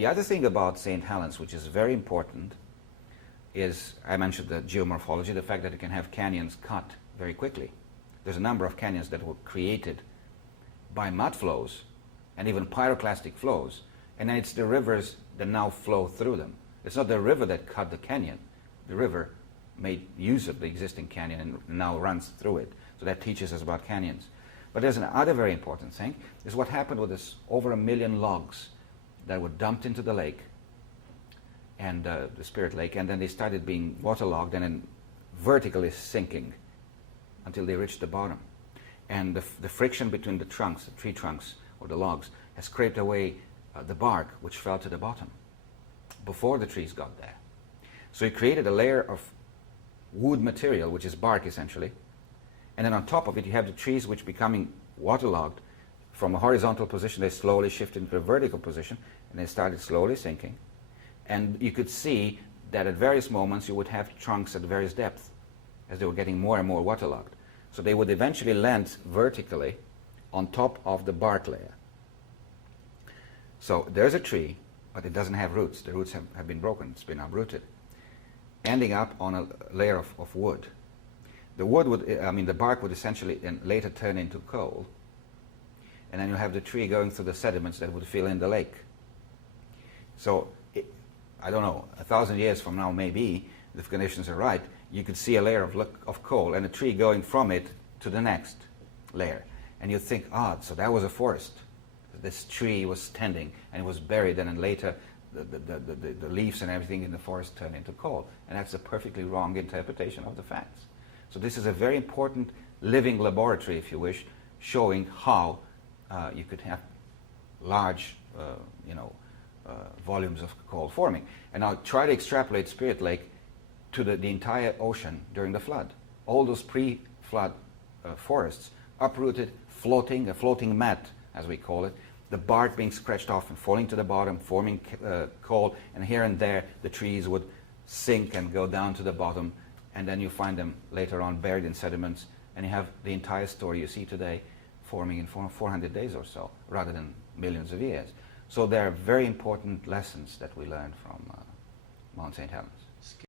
The other thing about St. Helens, which is very important, is I mentioned the geomorphology, the fact that it can have canyons cut very quickly. There's a number of canyons that were created by mud flows and even pyroclastic flows, and then it's the rivers that now flow through them. It's not the river that cut the canyon. The river made use of the existing canyon and now runs through it. So that teaches us about canyons. But there's another very important thing, is what happened with this over 1 million logs that were dumped into the lake, and the Spirit Lake, and then they started being waterlogged and then vertically sinking until they reached the bottom. And the friction between the trunks, the tree trunks or the logs, has scraped away the bark, which fell to the bottom before the trees got there. So it created a layer of wood material, which is bark essentially, and then on top of it you have the trees which becoming waterlogged. From a horizontal position they slowly shifted into a vertical position, and they started slowly sinking. And you could see that at various moments you would have trunks at various depths as they were getting more and more waterlogged. So they would eventually land vertically on top of the bark layer. So there's a tree, but it doesn't have roots. The roots have been broken, it's been uprooted, ending up on a layer of wood. The wood would, the bark would essentially then later turn into coal, and then you have the tree going through the sediments that would fill in the lake. So I don't know, 1,000 years from now maybe, if conditions are right, you could see a layer of coal and a tree going from it to the next layer. And you think, so that was a forest. This tree was standing and it was buried, and then later the leaves and everything in the forest turned into coal. And that's a perfectly wrong interpretation of the facts. So this is a very important living laboratory, if you wish, showing how you could have large volumes of coal forming. And now try to extrapolate Spirit Lake to the entire ocean during the flood. All those pre-flood forests uprooted, floating, a floating mat as we call it, the bark being scratched off and falling to the bottom, forming coal, and here and there the trees would sink and go down to the bottom, and then you find them later on buried in sediments, and you have the entire story you see today forming in 400 days or so, rather than millions of years. So there are very important lessons that we learn from Mt. St. Helens.